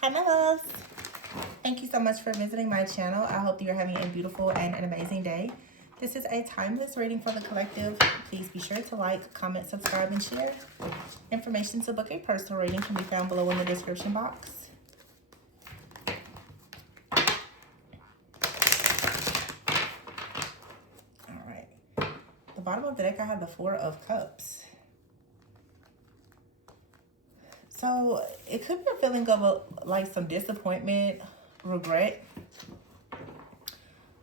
Hi, my loves. Thank you so much for visiting my channel. I hope you're having a beautiful and an amazing day. This is a timeless reading for the collective. Please be sure to like, comment, subscribe, and share. Information to book a personal reading can be found below in the description box. All right. The bottom of the deck, I have the Four of Cups. So it could be a feeling of like some disappointment, regret.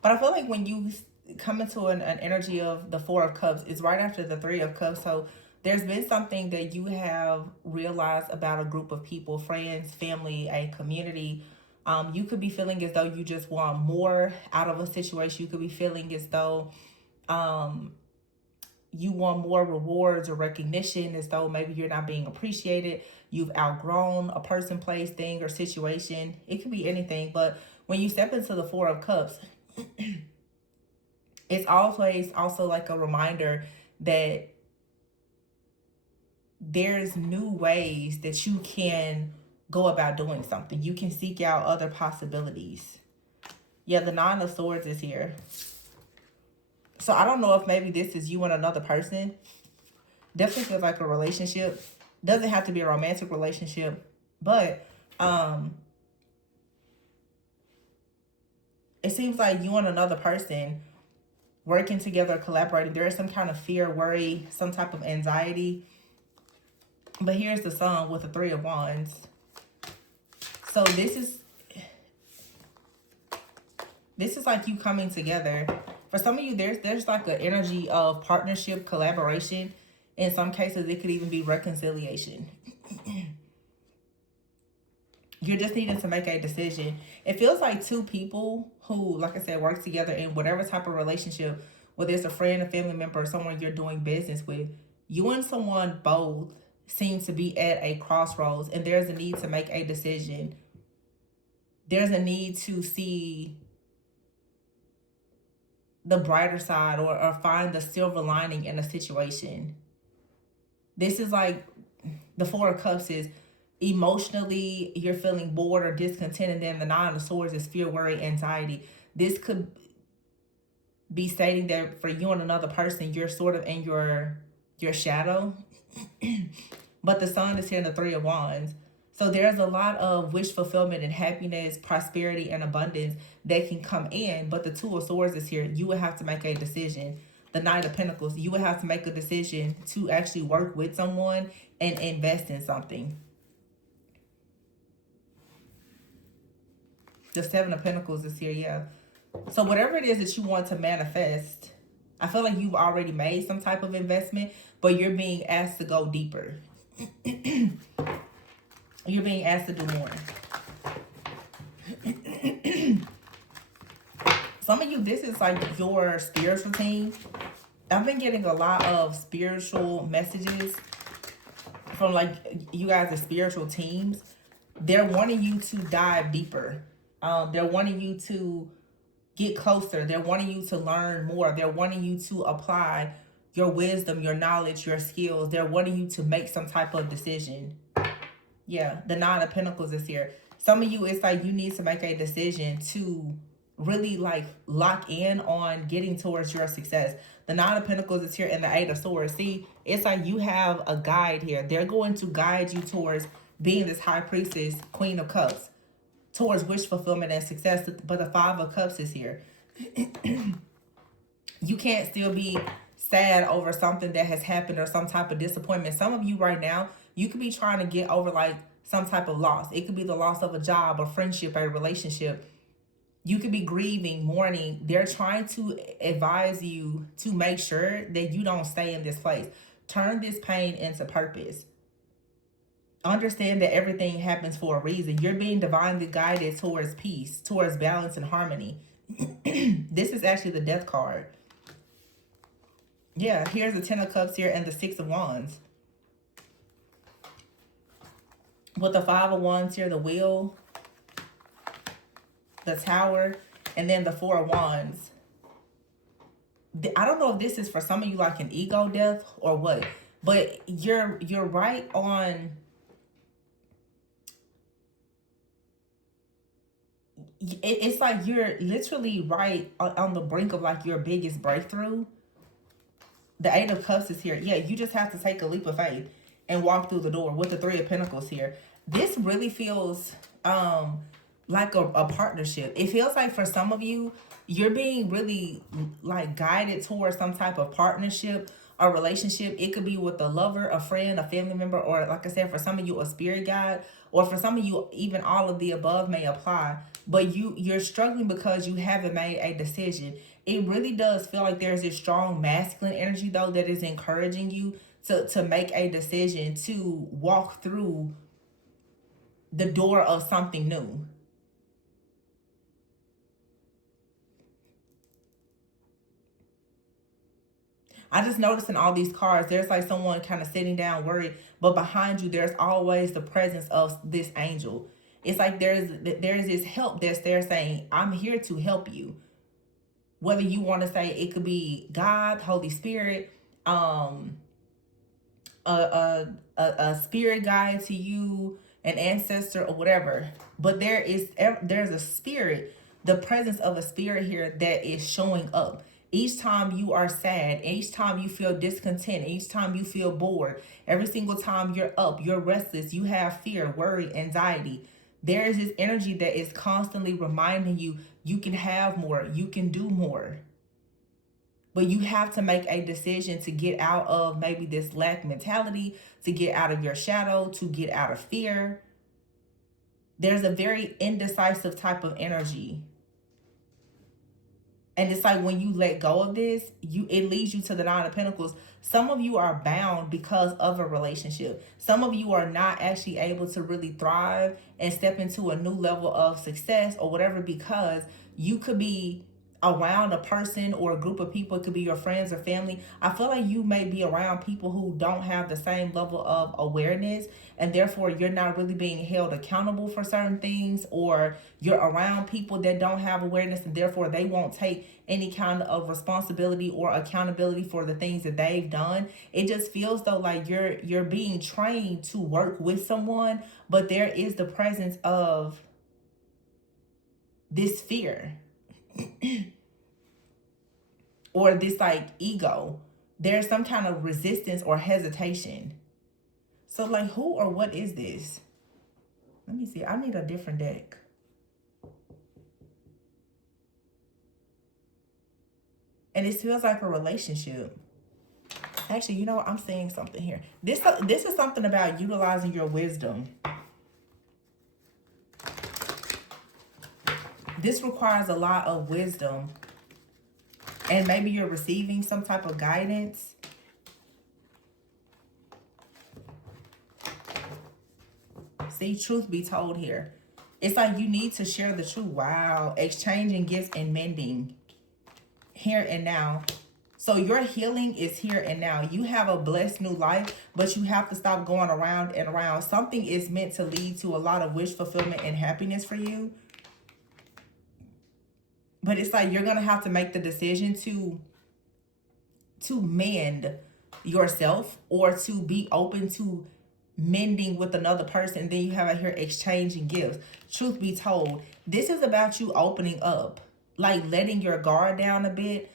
But I feel like when you come into an energy of the Four of Cups, it's right after the Three of Cups. So there's been something that you have realized about a group of people, friends, family, a community. You could be feeling as though you just want more out of a situation. You could be feeling as though you want more rewards or recognition, as though maybe you're not being appreciated. You've outgrown a person, place, thing, or situation. It could be anything. But when you step into the Four of Cups, it's always also like a reminder that there's new ways that you can go about doing something. You can seek out other possibilities. Yeah, the Nine of Swords is here. So I don't know if maybe this is you and another person. Definitely feels like a relationship. Doesn't have to be a romantic relationship, but it seems like you and another person working together, collaborating. There is some kind of fear, worry, some type of anxiety. But here's the Sun with the Three of Wands. So this is like you coming together. For some of you, there's like an energy of partnership, collaboration. In some cases, it could even be reconciliation. You're just needing to make a decision. It feels like two people who, like I said, work together in whatever type of relationship, whether it's a friend, a family member, or someone you're doing business with. You and someone both seem to be at a crossroads, and there's a need to make a decision. There's a need to see the brighter side, or find the silver lining in a situation. This is like the Four of Cups is emotionally you're feeling bored or discontent, and then the Nine of Swords is fear, worry, anxiety. This could be stating that for you and another person, you're sort of in your shadow. But the Sun is here in the Three of Wands. So there's a lot of wish fulfillment and happiness, prosperity, and abundance that can come in. But the Two of Swords is here. You would have to make a decision. The Knight of Pentacles, you would have to make a decision to actually work with someone and invest in something. The Seven of Pentacles is here, yeah. So whatever it is that you want to manifest, I feel like you've already made some type of investment, but you're being asked to go deeper. You're being asked to do more. Some of you, this is like your spiritual team. I've been getting a lot of spiritual messages from like you guys are spiritual teams. They're wanting you to dive deeper. They're wanting you to get closer. They're wanting you to learn more. They're wanting you to apply your wisdom, your knowledge, your skills. They're wanting you to make some type of decision. Yeah, the Nine of Pentacles is here. Some of you, it's like you need to make a decision to really like lock in on getting towards your success. The Nine of Pentacles is here and the Eight of Swords. See, it's like you have a guide here. They're going to guide you towards being this High Priestess, Queen of Cups, towards wish fulfillment and success. But the Five of Cups is here. You can't still be sad over something that has happened or some type of disappointment. Some of you right now, you could be trying to get over like some type of loss. It could be the loss of a job, a friendship, a relationship. You could be grieving, mourning. They're trying to advise you to make sure that you don't stay in this place. Turn this pain into purpose. Understand that everything happens for a reason. You're being divinely guided towards peace, towards balance and harmony. This is actually the Death card. Yeah, here's the Ten of Cups here and the Six of Wands. With the Five of Wands here, the Wheel, the Tower, and then the Four of Wands. I don't know if this is for some of you like an ego death or what, but you're right on it's like you're literally right on the brink of like your biggest breakthrough. The Eight of Cups is here. Yeah, you just have to take a leap of faith and walk through the door with the Three of Pentacles here. This really feels like a partnership. It feels like for some of you, you're being really like guided towards some type of partnership or relationship. It could be with a lover, a friend, a family member, or like I said, for some of you, a spirit guide, or for some of you, even all of the above may apply. But you're struggling because you haven't made a decision. It really does feel like there's this strong masculine energy though that is encouraging you to make a decision to walk through the door of something new. I just noticed in all these cards, there's like someone kind of sitting down worried, but behind you, there's always the presence of this angel. It's like there's this help that's there saying, I'm here to help you. Whether you want to say it could be God, Holy Spirit, a spirit guide to you, an ancestor or whatever. But there's a spirit, the presence of a spirit here that is showing up. Each time you are sad, each time you feel discontent, each time you feel bored, every single time you're up, you're restless, you have fear, worry, anxiety. There is this energy that is constantly reminding you you can have more, you can do more. But you have to make a decision to get out of maybe this lack mentality, to get out of your shadow, to get out of fear. There's a very indecisive type of energy. And it's like when you let go of this, it leads you to the Nine of Pentacles. Some of you are bound because of a relationship. Some of you are not actually able to really thrive and step into a new level of success or whatever, because you could be around a person or a group of people. It could be your friends or family. I feel like you may be around people who don't have the same level of awareness, and therefore you're not really being held accountable for certain things, or you're around people that don't have awareness and therefore they won't take any kind of responsibility or accountability for the things that they've done. It just feels though like you're being trained to work with someone, but there is the presence of this fear or this like ego. There's some kind of resistance or hesitation. So like, who or what is this? Let me see. I need a different deck. And it feels like a relationship. Actually, you know what? I'm seeing something here. This is something about utilizing your wisdom. This requires a lot of wisdom. And maybe you're receiving some type of guidance. See, truth be told here. It's like you need to share the truth. Wow. Exchanging gifts and mending. Here and now. So your healing is here and now. You have a blessed new life, but you have to stop going around and around. Something is meant to lead to a lot of wish fulfillment and happiness for you. But it's like you're going to have to make the decision to mend yourself, or to be open to mending with another person. And then you have out here exchanging gifts. Truth be told, this is about you opening up, like letting your guard down a bit,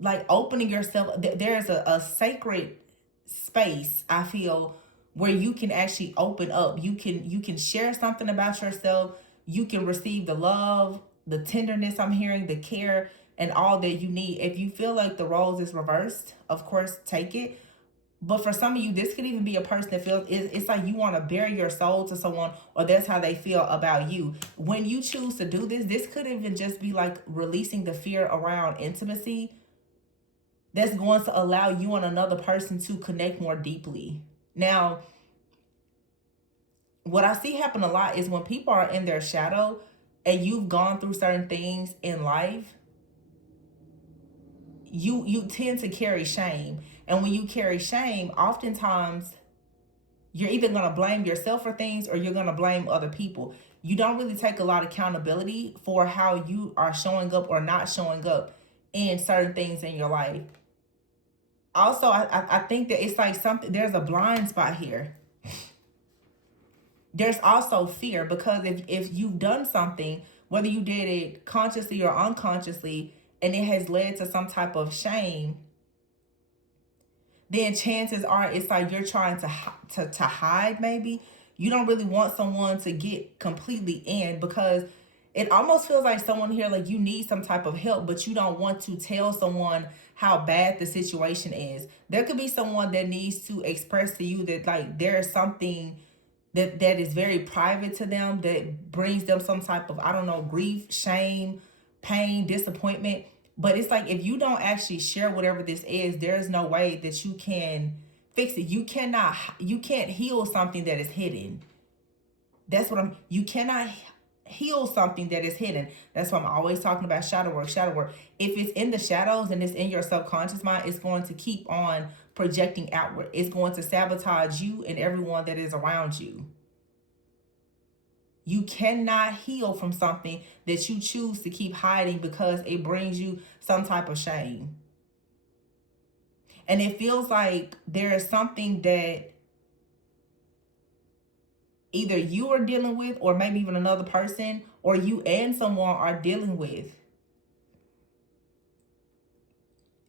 like opening yourself. There's a sacred space, I feel, where you can actually open up. You can share something about yourself. You can receive the love, the tenderness I'm hearing, the care, and all that you need. If you feel like the roles is reversed, of course, take it. But for some of you, this could even be a person that feels it's like you want to bare your soul to someone, or that's how they feel about you. When you choose to do this, this could even just be like releasing the fear around intimacy. That's going to allow you and another person to connect more deeply. Now, what I see happen a lot is when people are in their shadow and you've gone through certain things in life, you tend to carry shame. And when you carry shame, oftentimes you're either going to blame yourself for things or you're going to blame other people. You don't really take a lot of accountability for how you are showing up or not showing up in certain things in your life. Also, I think that it's like something, there's a blind spot here. There's also fear, because if you've done something, whether you did it consciously or unconsciously, and it has led to some type of shame, then chances are it's like you're trying to hide. Maybe you don't really want someone to get completely in, because it almost feels like someone here, like you need some type of help, but you don't want to tell someone how bad the situation is. There could be someone that needs to express to you that like there's something that is very private to them, that brings them some type of, I don't know, grief, shame, pain, disappointment. But it's like if you don't actually share whatever this is, there's no way that you can fix it. You can't heal something that is hidden. You cannot heal something that is hidden. That's why I'm always talking about shadow work, shadow work. If it's in the shadows and it's in your subconscious mind, it's going to keep on projecting outward. It's going to sabotage you and everyone that is around you. You cannot heal from something that you choose to keep hiding because it brings you some type of shame. And it feels like there is something that either you are dealing with, or maybe even another person, or you and someone are dealing with.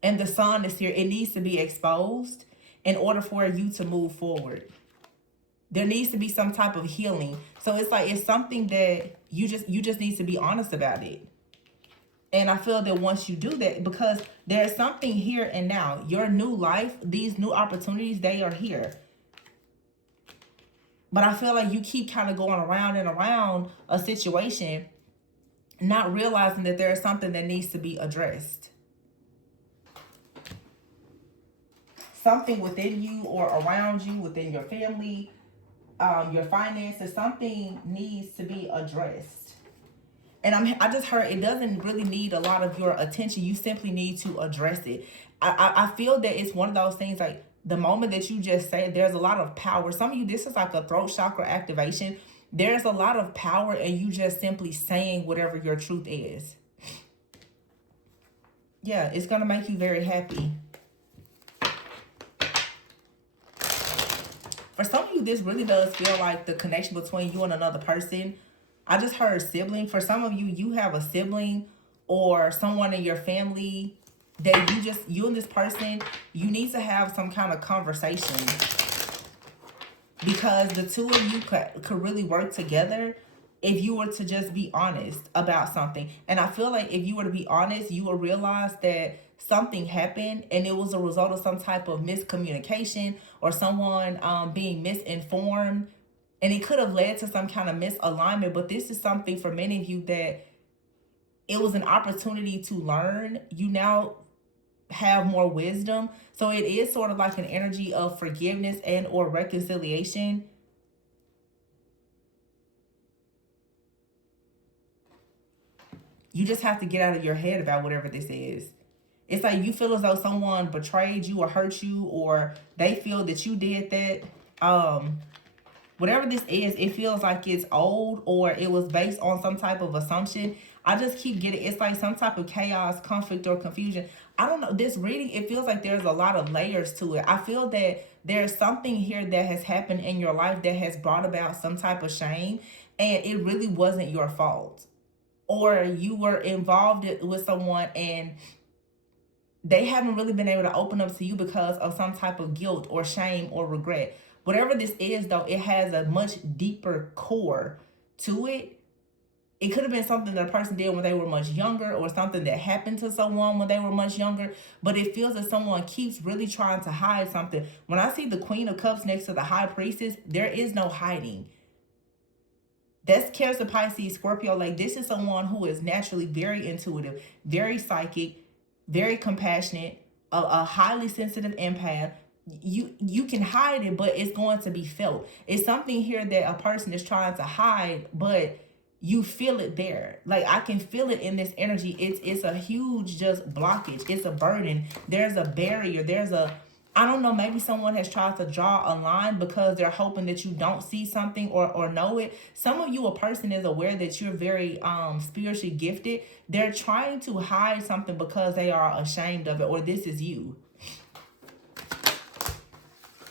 And the sun is here. It needs to be exposed in order for you to move forward. There needs to be some type of healing. So it's like it's something that you just need to be honest about it. And I feel that once you do that, because there's something here and now, your new life, these new opportunities, they are here. But I feel like you keep kind of going around and around a situation, not realizing that there is something that needs to be addressed. Something within you or around you, within your family, your finances, something needs to be addressed. And I just heard it doesn't really need a lot of your attention. You simply need to address it. I feel that it's one of those things, like the moment that you just say, there's a lot of power. Some of you, this is like a throat chakra activation. There's a lot of power in you just simply saying whatever your truth is. Yeah, it's going to make you very happy. For some of you, this really does feel like the connection between you and another person. I just heard sibling. For some of you, you have a sibling or someone in your family that you and this person, you need to have some kind of conversation, because the two of you could really work together if you were to just be honest about something. And I feel like if you were to be honest, you will realize that something happened and it was a result of some type of miscommunication or someone being misinformed. And it could have led to some kind of misalignment. But this is something for many of you that it was an opportunity to learn. You now have more wisdom. So it is sort of like an energy of forgiveness and or reconciliation. You just have to get out of your head about whatever this is. It's like you feel as though someone betrayed you or hurt you, or they feel that you did that. Whatever this is, it feels like it's old or it was based on some type of assumption. I just keep getting, it's like some type of chaos, conflict, or confusion. I don't know. This reading, it feels like there's a lot of layers to it. I feel that there's something here that has happened in your life that has brought about some type of shame, and it really wasn't your fault. Or you were involved with someone and they haven't really been able to open up to you because of some type of guilt or shame or regret. Whatever this is, though, it has a much deeper core to it. It could have been something that a person did when they were much younger, or something that happened to someone when they were much younger. But it feels that someone keeps really trying to hide something. When I see the Queen of Cups next to the High Priestess, there is no hiding. That's Cancer, Pisces, Scorpio. Like, this is someone who is naturally very intuitive, very psychic, very compassionate, a highly sensitive empath. You can hide it, but it's going to be felt. It's something here that a person is trying to hide, but you feel it there. Like, I can feel it in this energy. It's a huge just blockage. It's a burden. There's a barrier. There's a, I don't know, maybe someone has tried to draw a line because they're hoping that you don't see something or know it. Some of you, a person is aware that you're very spiritually gifted. They're trying to hide something because they are ashamed of it, or this is you.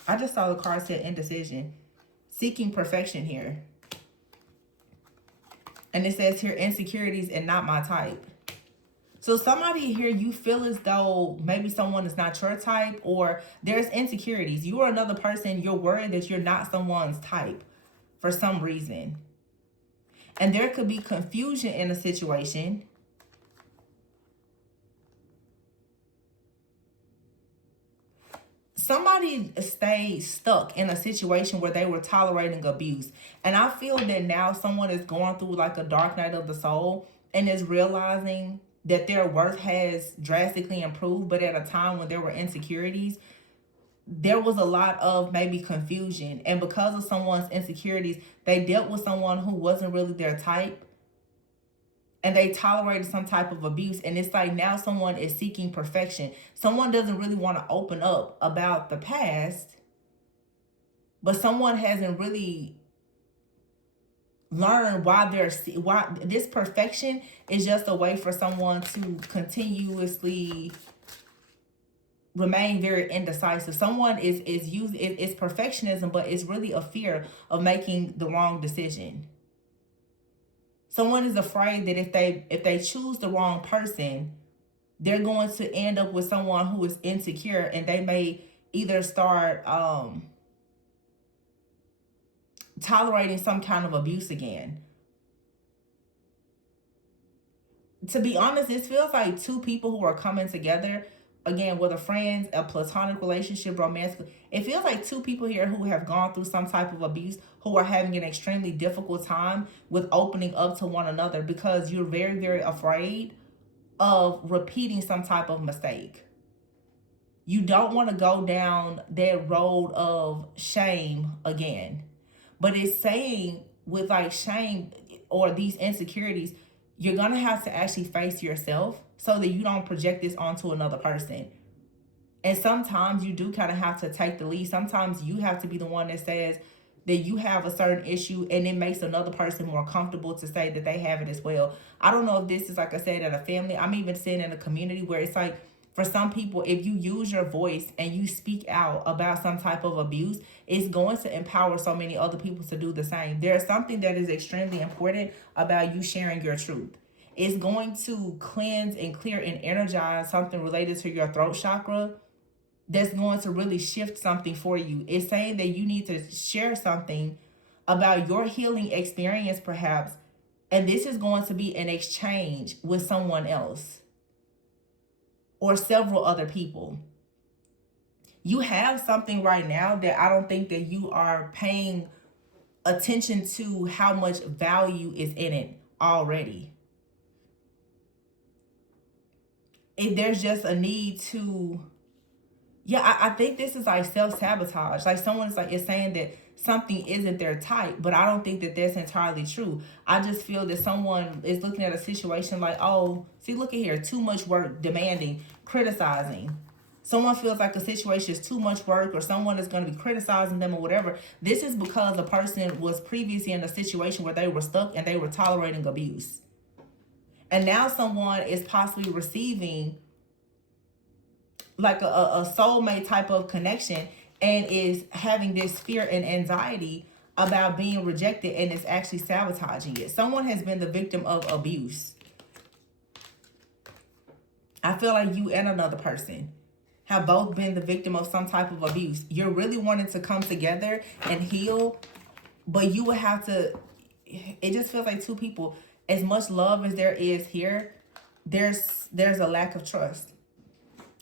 I just saw the card said indecision. seeking perfection here. And it says here, insecurities and not my type. So somebody here, you feel as though maybe someone is not your type, or there's insecurities. You are another person, you're worried that you're not someone's type for some reason. And there could be confusion in a situation. Somebody stayed stuck in a situation where they were tolerating abuse. And I feel that now someone is going through like a dark night of the soul and is realizing that their worth has drastically improved. But at a time when there were insecurities, there was a lot of maybe confusion. And because of someone's insecurities, they dealt with someone who wasn't really their type. And they tolerated some type of abuse. And it's like now someone is seeking perfection. Someone doesn't really want to open up about the past. But someone hasn't really learned why this perfection is just a way for someone to continuously remain very indecisive. Someone is using it's perfectionism, but it's really a fear of making the wrong decision. Someone is afraid that if they choose the wrong person, they're going to end up with someone who is insecure, and they may either start tolerating some kind of abuse again. To be honest, this feels like two people who are coming together, again, with a friend, a platonic relationship, romantic. It feels like two people here who have gone through some type of abuse, who are having an extremely difficult time with opening up to one another because you're very, very afraid of repeating some type of mistake. You don't want to go down that road of shame again. But it's saying with like shame or these insecurities, you're going to have to actually face yourself so that you don't project this onto another person. And sometimes you do kind of have to take the lead. Sometimes you have to be the one that says that you have a certain issue, and it makes another person more comfortable to say that they have it as well. I don't know if this is, like I said, in a family. I'm even seeing in a community where it's like, for some people, if you use your voice and you speak out about some type of abuse, it's going to empower so many other people to do the same. There's something that is extremely important about you sharing your truth. It's going to cleanse and clear and energize something related to your throat chakra that's going to really shift something for you. It's saying that you need to share something about your healing experience, perhaps, and this is going to be an exchange with someone else or several other people. You have something right now that I don't think that you are paying attention to how much value is in it already. There's just a need to, I think this is like self-sabotage. Like someone is saying that something isn't their type, but I don't think that that's entirely true. I just feel that someone is looking at a situation like, oh, see, look at here, too much work, demanding, criticizing. Someone feels like a situation is too much work, or someone is going to be criticizing them or whatever. This is because the person was previously in a situation where they were stuck and they were tolerating abuse. And now someone is possibly receiving like a soulmate type of connection and is having this fear and anxiety about being rejected, and is actually sabotaging it. Someone has been the victim of abuse. I feel like you and another person have both been the victim of some type of abuse. You're really wanting to come together and heal, but you would have to, it just feels like two people, as much love as there is here, there's a lack of trust.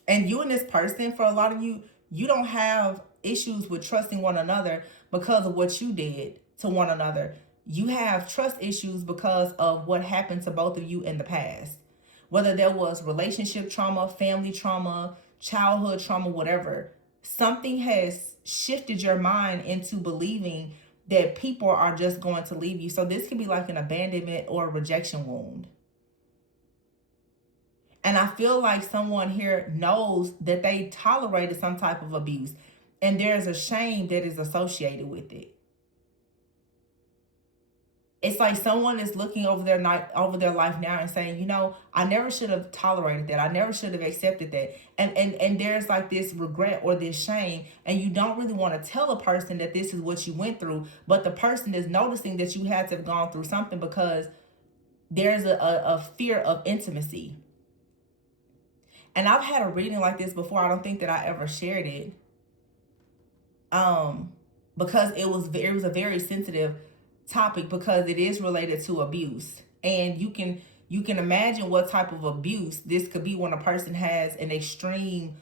And you and this person, for a lot of you, you don't have issues with trusting one another because of what you did to one another. You have trust issues because of what happened to both of you in the past. Whether there was relationship trauma, family trauma, childhood trauma, whatever. Something has shifted your mind into believing that people are just going to leave you. So this could be like an abandonment or a rejection wound. And I feel like someone here knows that they tolerated some type of abuse, and there's a shame that is associated with it. It's like someone is looking over their life now and saying, you know, I never should have tolerated that. I never should have accepted that. And there's like this regret or this shame, and you don't really want to tell a person that this is what you went through, but the person is noticing that you had to have gone through something because there's a fear of intimacy. And I've had a reading like this before. I don't think that I ever shared it. Because it was a very sensitive topic, because it is related to abuse. And you can imagine what type of abuse this could be when a person has an extreme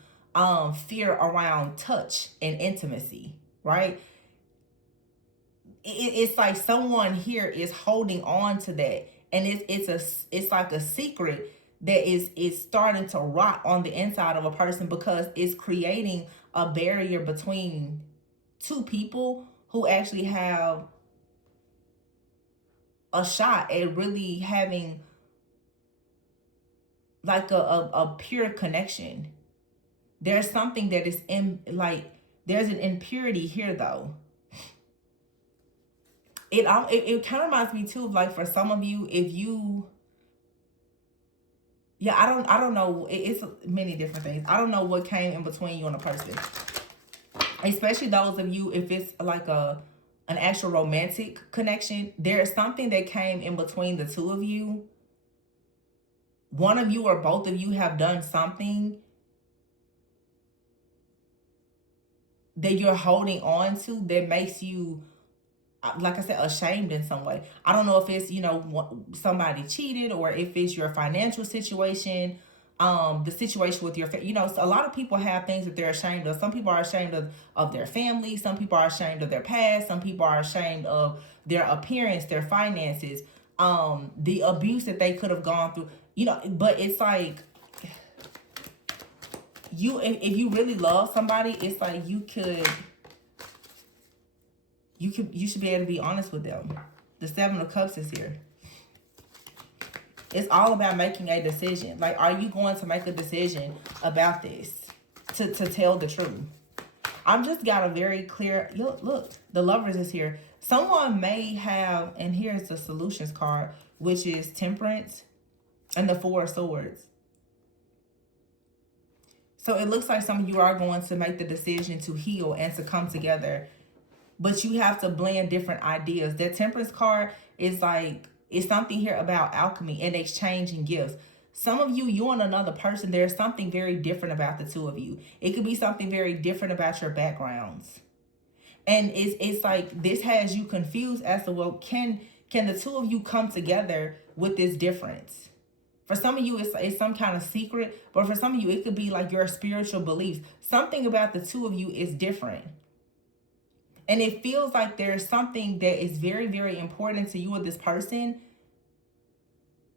fear around touch and intimacy, right? It's like someone here is holding on to that, and it's like a secret that is starting to rot on the inside of a person, because it's creating a barrier between two people who actually have a shot at really having like a pure connection. There's something that is there's an impurity here though. It kind of reminds me too of, like, for some of you, if you, yeah, I don't know, it's many different things. I don't know what came in between you and a person, especially those of you, if it's like an actual romantic connection. There is something that came in between the two of you. One of you or both of you have done something that you're holding on to that makes you, like I said, ashamed in some way. I don't know if it's, you know, somebody cheated, or if it's your financial situation, the situation with your, you know, a lot of people have things that they're ashamed of. Some people are ashamed of their family. Some people are ashamed of their past. Some people are ashamed of their appearance, their finances, the abuse that they could have gone through, you know. But it's like, if you really love somebody, it's like you should be able to be honest with them. The Seven of Cups is here. It's all about making a decision. Like, are you going to make a decision about this to tell the truth? I've just got a very clear look. The Lovers is here. Someone may have, and here's the Solutions card, which is Temperance and the Four of Swords. So it looks like some of you are going to make the decision to heal and to come together. But you have to blend different ideas. That Temperance card is like, it's something here about alchemy and exchanging gifts. Some of you, you and another person, there's something very different about the two of you. It could be something very different about your backgrounds. And it's like, this has you confused as to, well, can the two of you come together with this difference? For some of you, it's some kind of secret. But for some of you, it could be like your spiritual beliefs. Something about the two of you is different. And it feels like there's something that is very, very important to you or this person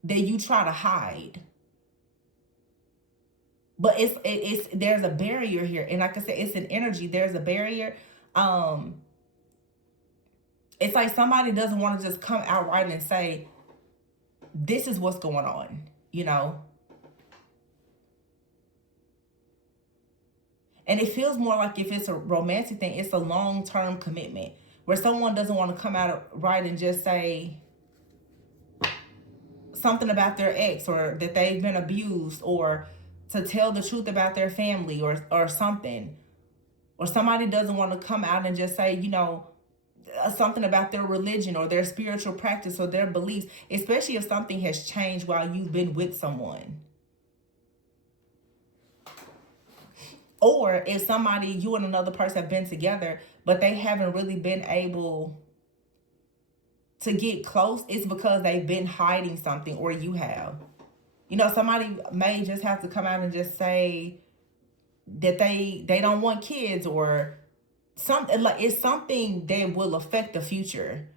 that you try to hide. But it's there's a barrier here. And like I said, it's an energy. There's a barrier. It's like somebody doesn't want to just come outright and say, this is what's going on, you know? And it feels more like, if it's a romantic thing, it's a long-term commitment where someone doesn't want to come out right and just say something about their ex, or that they've been abused, or to tell the truth about their family, or something. Or somebody doesn't want to come out and just say, you know, something about their religion or their spiritual practice or their beliefs, especially if something has changed while you've been with someone. Or if somebody, you and another person have been together, but they haven't really been able to get close, it's because they've been hiding something, or you have. You know, somebody may just have to come out and just say that they don't want kids, or something. Like, it's something that will affect the future.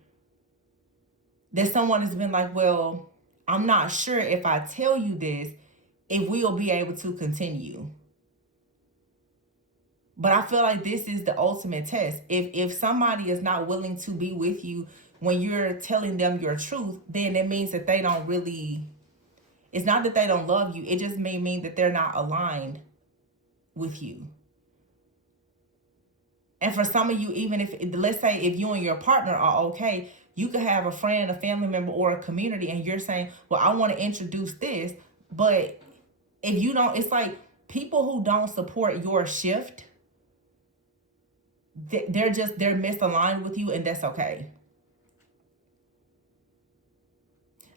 That someone has been like, well, I'm not sure if I tell you this, if we'll be able to continue. But I feel like this is the ultimate test. If somebody is not willing to be with you when you're telling them your truth, then it means that they don't really, it's not that they don't love you. It just may mean that they're not aligned with you. And for some of you, even if, let's say if you and your partner are okay, You could have a friend, a family member, or a community, and you're saying, well, I want to introduce this. But if you don't, it's like people who don't support your shift, they're misaligned with you, and that's okay.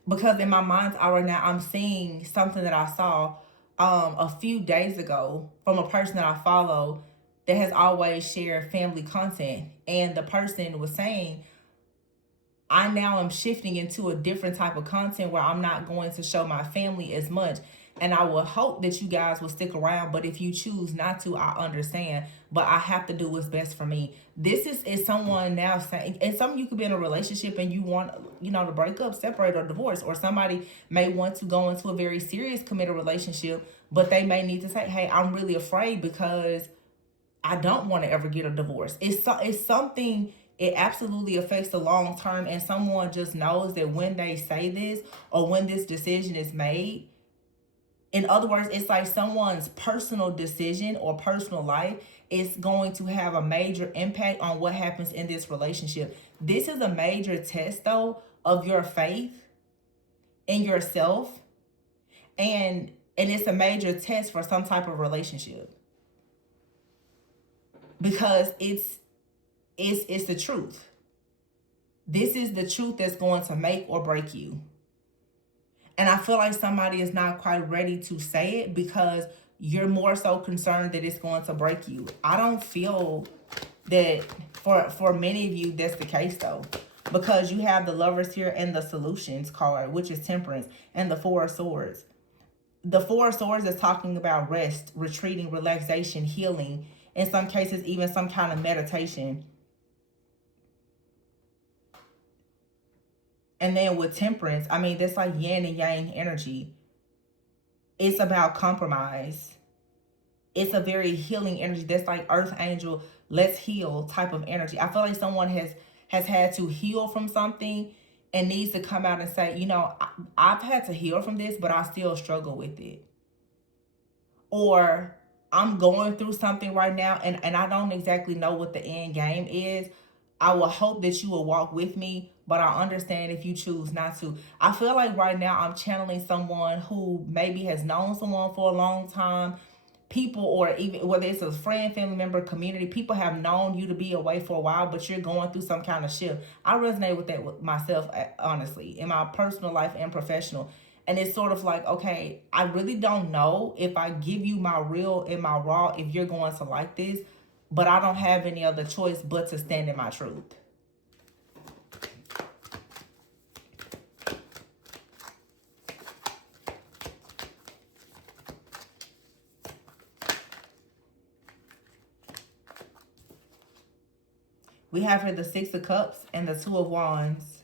Because in my mind's eye right now, I'm seeing something that I saw a few days ago from a person that I follow that has always shared family content. And the person was saying, I now am shifting into a different type of content where I'm not going to show my family as much. And I will hope that you guys will stick around. But if you choose not to, I understand. But I have to do what's best for me. This is someone now saying, and some of you could be in a relationship and you want, to break up, separate, or divorce. Or somebody may want to go into a very serious committed relationship, but they may need to say, hey, I'm really afraid because I don't want to ever get a divorce. It's something, it absolutely affects the long term, and someone just knows that when they say this or when this decision is made, in other words, it's like someone's personal decision or personal life is going to have a major impact on what happens in this relationship. This is a major test, though, of your faith in yourself, and it's a major test for some type of relationship because it's the truth. This is the truth that's going to make or break you. And I feel like somebody is not quite ready to say it because you're more so concerned that it's going to break you. I don't feel that for many of you that's the case, though, because you have the Lovers here and the Solutions card, which is Temperance, and the Four of Swords. The Four of Swords is talking about rest, retreating, relaxation, healing, in some cases even some kind of meditation. And then with Temperance, I mean, that's like yin and yang energy. It's about compromise. It's a very healing energy. That's like Earth Angel, let's heal type of energy. I feel like someone has had to heal from something and needs to come out and say, I've had to heal from this, but I still struggle with it. Or I'm going through something right now and I don't exactly know what the end game is. I will hope that you will walk with me, but I understand if you choose not to. I feel like right now I'm channeling someone who maybe has known someone for a long time. People, or even whether it's a friend, family member, community, people have known you to be away for a while, but you're going through some kind of shift. I resonate with that with myself, honestly, in my personal life and professional. And it's sort of like, okay, I really don't know if I give you my real and my raw, if you're going to like this, but I don't have any other choice but to stand in my truth. We have here the Six of Cups and the Two of Wands.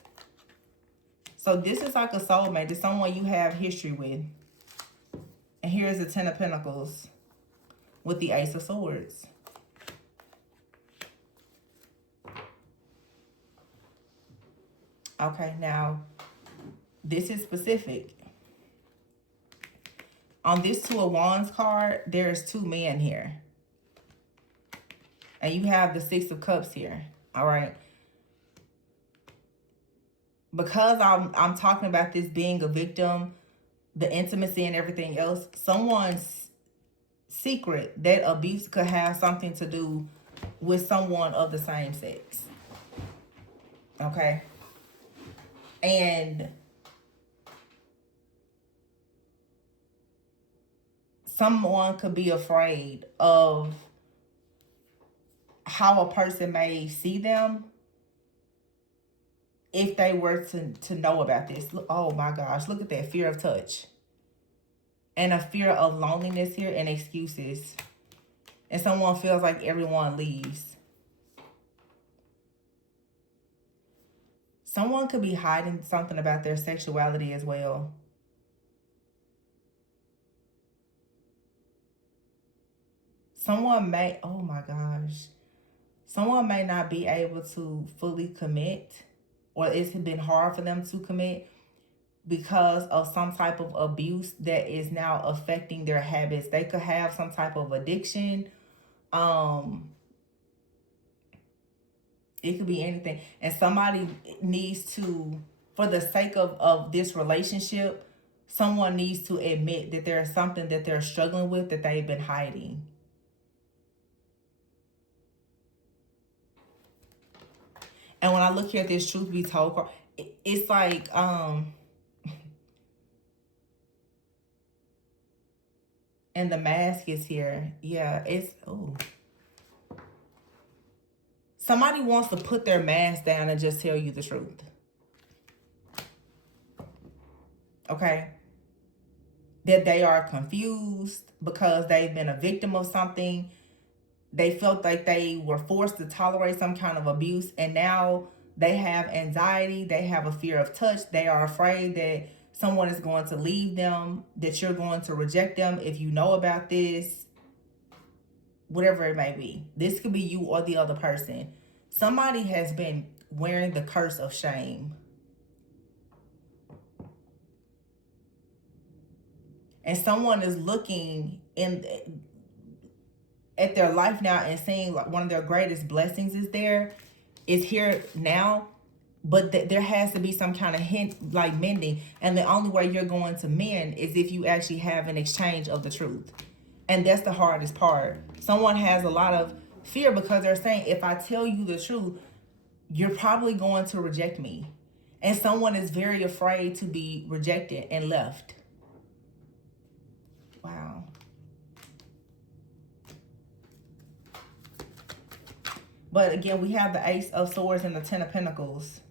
So this is like a soulmate. It's someone you have history with. And here is the Ten of Pentacles with the Ace of Swords. Okay, now, this is specific. On this Two of Wands card, there's two men here. And you have the Six of Cups here. All right. Because I'm talking about this being a victim, the intimacy and everything else, someone's secret, that abuse could have something to do with someone of the same sex. Okay. And someone could be afraid of how a person may see them if they were to know about this. Oh my gosh, look at that fear of touch. And a fear of loneliness here and excuses. And someone feels like everyone leaves. Someone could be hiding something about their sexuality as well. Someone may, oh my gosh. Someone may not be able to fully commit, or it's been hard for them to commit because of some type of abuse that is now affecting their habits. They could have some type of addiction. It could be anything. And somebody needs to, for the sake of this relationship, someone needs to admit that there's something that they're struggling with that they've been hiding. And when I look here at this truth be told card, it's like, and the mask is here. Yeah, it's, oh. Somebody wants to put their mask down and just tell you the truth. Okay? That they are confused because they've been a victim of something. They felt like they were forced to tolerate some kind of abuse, and now they have anxiety. They have a fear of touch. They are afraid that someone is going to leave them, that you're going to reject them if you know about this, whatever it may be. This could be you or the other person. Somebody has been wearing the curse of shame. And someone is looking at their life now and seeing like one of their greatest blessings is here now. But there has to be some kind of hint, like mending. And the only way you're going to mend is if you actually have an exchange of the truth. And that's the hardest part. Someone has a lot of fear because they're saying, if I tell you the truth, you're probably going to reject me. And someone is very afraid to be rejected and left. Wow. But again, we have the Ace of Swords and the Ten of Pentacles.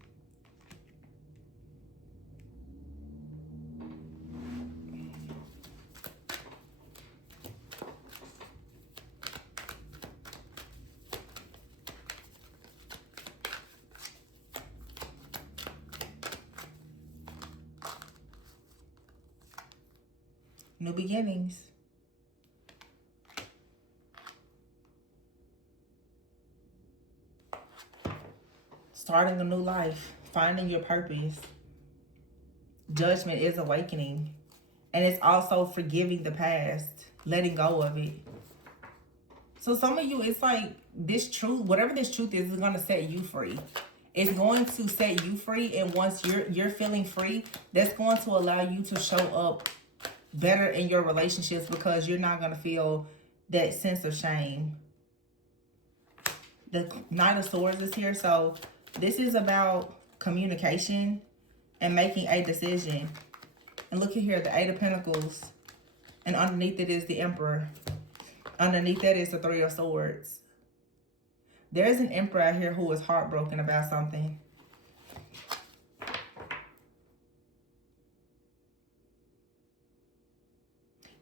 New beginnings. Starting a new life. Finding your purpose. Judgment is awakening. And it's also forgiving the past. Letting go of it. So some of you, it's like this truth, whatever this truth is going to set you free. It's going to set you free. And once you're feeling free, that's going to allow you to show up better in your relationships because you're not going to feel that sense of shame. The Knight of Swords is here. So this is about communication and making a decision. And look at here, the Eight of Pentacles. And underneath it is the Emperor. Underneath that is the Three of Swords. There's an Emperor out here who is heartbroken about something.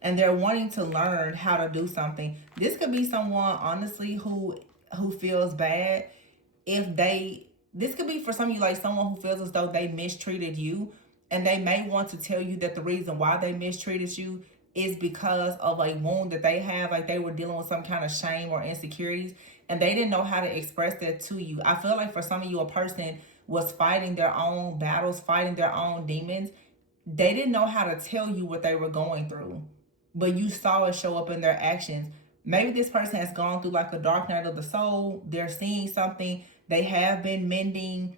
And they're wanting to learn how to do something. This could be someone, honestly, who feels bad if they... This could be for some of you, like someone who feels as though they mistreated you. And they may want to tell you that the reason why they mistreated you is because of a wound that they have. Like they were dealing with some kind of shame or insecurities. And they didn't know how to express that to you. I feel like for some of you, a person was fighting their own battles, fighting their own demons. They didn't know how to tell you what they were going through. But you saw it show up in their actions. Maybe this person has gone through like a dark night of the soul. They're seeing something. They have been mending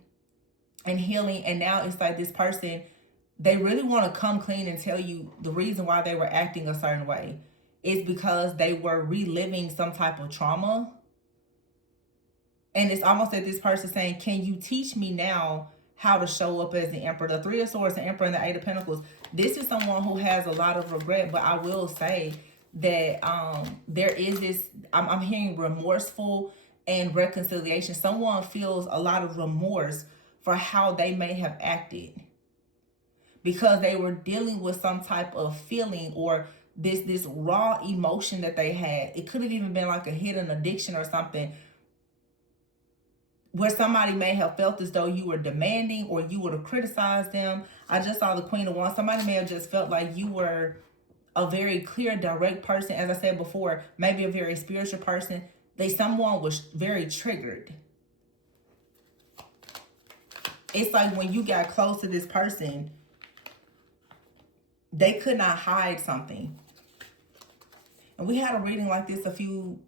and healing. And now it's like this person, they really want to come clean and tell you the reason why they were acting a certain way. Is because they were reliving some type of trauma. And it's almost that this person saying, can you teach me now how to show up as the Emperor? The Three of Swords, the Emperor, and the Eight of Pentacles. This is someone who has a lot of regret, but I will say that there is this, I'm hearing remorseful and reconciliation. Someone feels a lot of remorse for how they may have acted because they were dealing with some type of feeling or this raw emotion that they had. It could have even been like a hidden addiction or something, where somebody may have felt as though you were demanding or you would have criticized them. I just saw the Queen of Wands. Somebody may have just felt like you were a very clear, direct person. As I said before, maybe a very spiritual person. Someone was very triggered. It's like when you got close to this person, they could not hide something. And we had a reading like this a few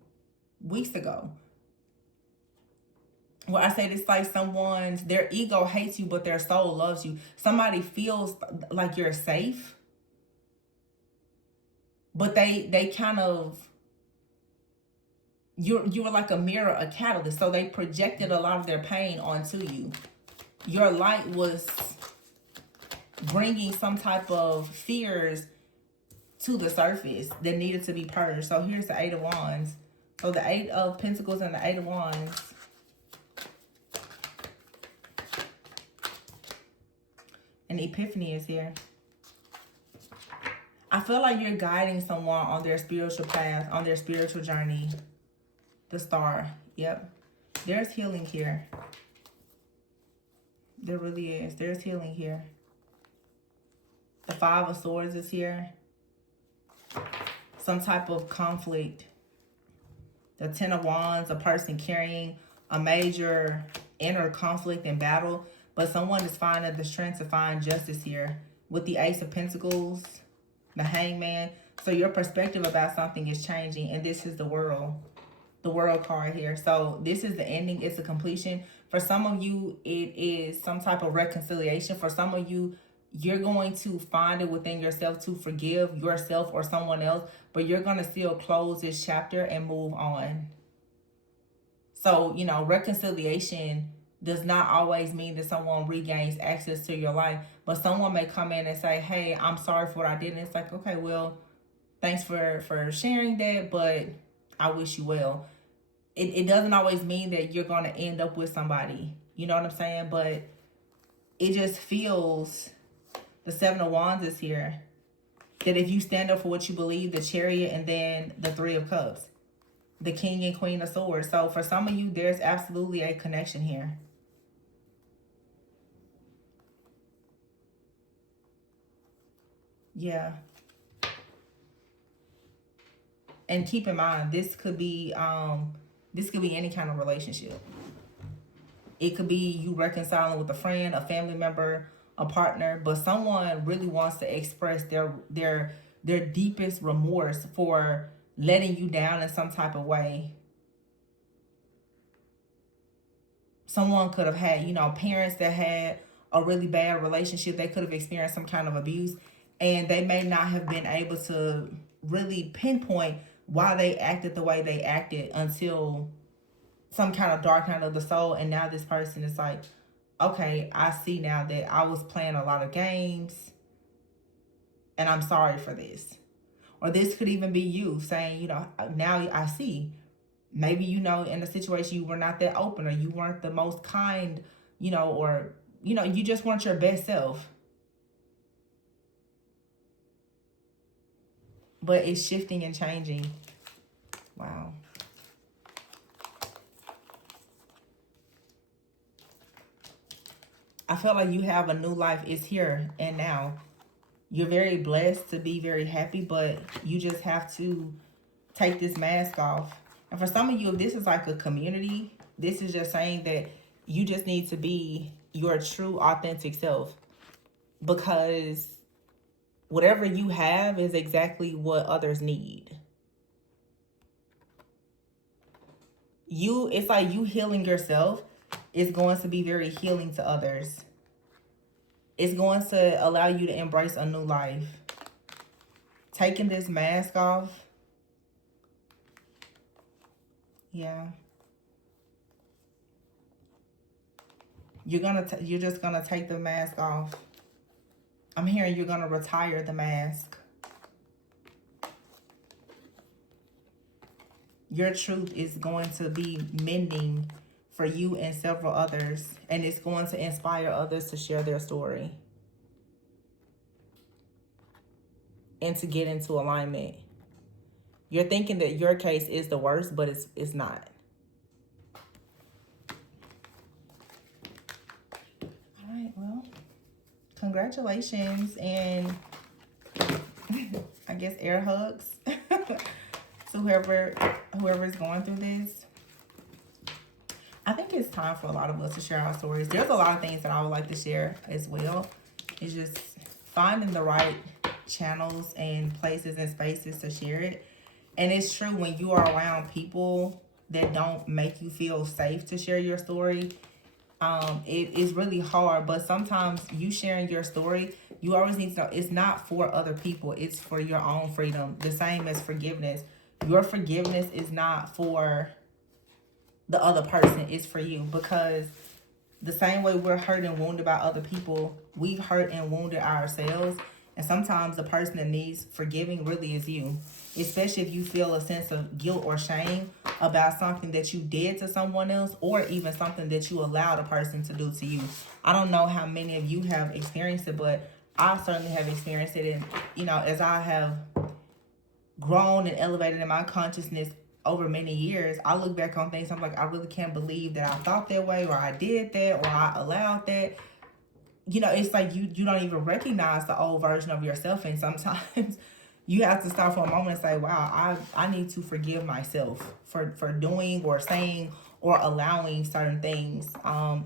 weeks ago. Well, I say it's like their ego hates you, but their soul loves you. Somebody feels like you're safe, but they kind of, you were like a mirror, a catalyst. So they projected a lot of their pain onto you. Your light was bringing some type of fears to the surface that needed to be purged. So here's the Eight of Wands. So the Eight of Pentacles and the Eight of Wands. And Epiphany is here. I feel like you're guiding someone on their spiritual path, on their spiritual journey. The Star. Yep. There's healing here. There really is. There's healing here. The Five of Swords is here. Some type of conflict. The Ten of Wands, a person carrying a major inner conflict and battle. But someone is finding the strength to find justice here. With the Ace of Pentacles, the Hangman. So your perspective about something is changing. And this is the World. The World card here. So this is the ending. It's a completion. For some of you, it is some type of reconciliation. For some of you, you're going to find it within yourself to forgive yourself or someone else. But you're going to still close this chapter and move on. So, you know, reconciliation does not always mean that someone regains access to your life. But someone may come in and say, hey, I'm sorry for what I did. And it's like, okay, well, thanks for sharing that, but I wish you well. It doesn't always mean that you're going to end up with somebody. You know what I'm saying? But it just feels, the Seven of Wands is here, that if you stand up for what you believe, the Chariot, and then the Three of Cups, the King and Queen of Swords. So for some of you, there's absolutely a connection here. Yeah. And keep in mind, this could be any kind of relationship. It could be you reconciling with a friend, a family member, a partner, but someone really wants to express their deepest remorse for letting you down in some type of way. Someone could have had, you know, parents that had a really bad relationship. They could have experienced some kind of abuse, and they may not have been able to really pinpoint why they acted the way they acted until some kind of dark night of the soul. And now this person is like, okay, I see now that I was playing a lot of games and I'm sorry for this. Or this could even be you saying, you know, now I see. Maybe, you know, in a situation you were not that open, or you weren't the most kind, you know, or, you know, you just weren't your best self. But it's shifting and changing. Wow. I feel like you have a new life. It's here and now. You're very blessed to be very happy, but you just have to take this mask off. And for some of you, if this is like a community, this is just saying that you just need to be your true, authentic self. Because whatever you have is exactly what others need. It's like you healing yourself is going to be very healing to others. It's going to allow you to embrace a new life. Taking this mask off. Yeah. You're just gonna take the mask off. I'm hearing you're gonna retire the mask. Your truth is going to be mending for you and several others, and it's going to inspire others to share their story and to get into alignment. You're thinking that your case is the worst, but it's not. All right, well, congratulations, and I guess air hugs to whoever is going through this. I think it's time for a lot of us to share our stories. There's a lot of things that I would like to share as well. It's just finding the right channels and places and spaces to share it. And it's true, when you are around people that don't make you feel safe to share your story, it is really hard. But sometimes you sharing your story, you always need to know it's not for other people, it's for your own freedom. The same as forgiveness. Your forgiveness is not for the other person, it's for you. Because the same way we're hurt and wounded by other people, we've hurt and wounded ourselves. And sometimes the person that needs forgiving really is you. Especially if you feel a sense of guilt or shame about something that you did to someone else, or even something that you allowed a person to do to you. I don't know how many of you have experienced it, but I certainly have experienced it. And, you know, as I have grown and elevated in my consciousness over many years, I look back on things, I'm like, I really can't believe that I thought that way, or I did that, or I allowed that. You know, it's like you don't even recognize the old version of yourself. And sometimes you have to stop for a moment and say, wow, I need to forgive myself for doing or saying or allowing certain things.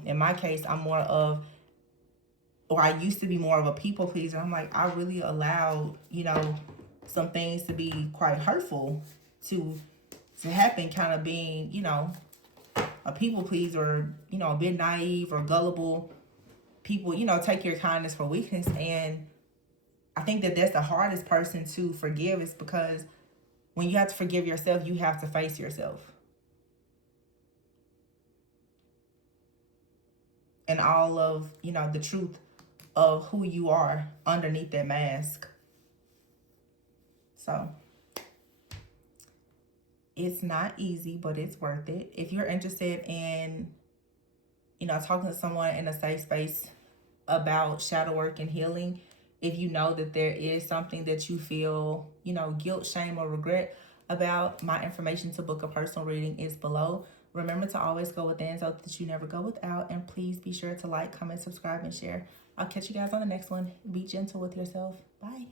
In my case, I'm more of, or I used to be more of a people pleaser. I'm like, I really allowed, you know, some things to be quite hurtful to happen, kind of being, you know, a people pleaser, you know, a bit naive or gullible. People, you know, take your kindness for weakness. And I think that that's the hardest person to forgive, is because when you have to forgive yourself, you have to face yourself. And all of, you know, the truth of who you are underneath that mask. So it's not easy, but it's worth it. If you're interested in, you know, talking to someone in a safe space about shadow work and healing, if you know that there is something that you feel, you know, guilt, shame, or regret about, my information to book a personal reading is below. Remember to always go within so that you never go without. And please be sure to like, comment, subscribe, and share. I'll catch you guys on the next one. Be gentle with yourself. Bye.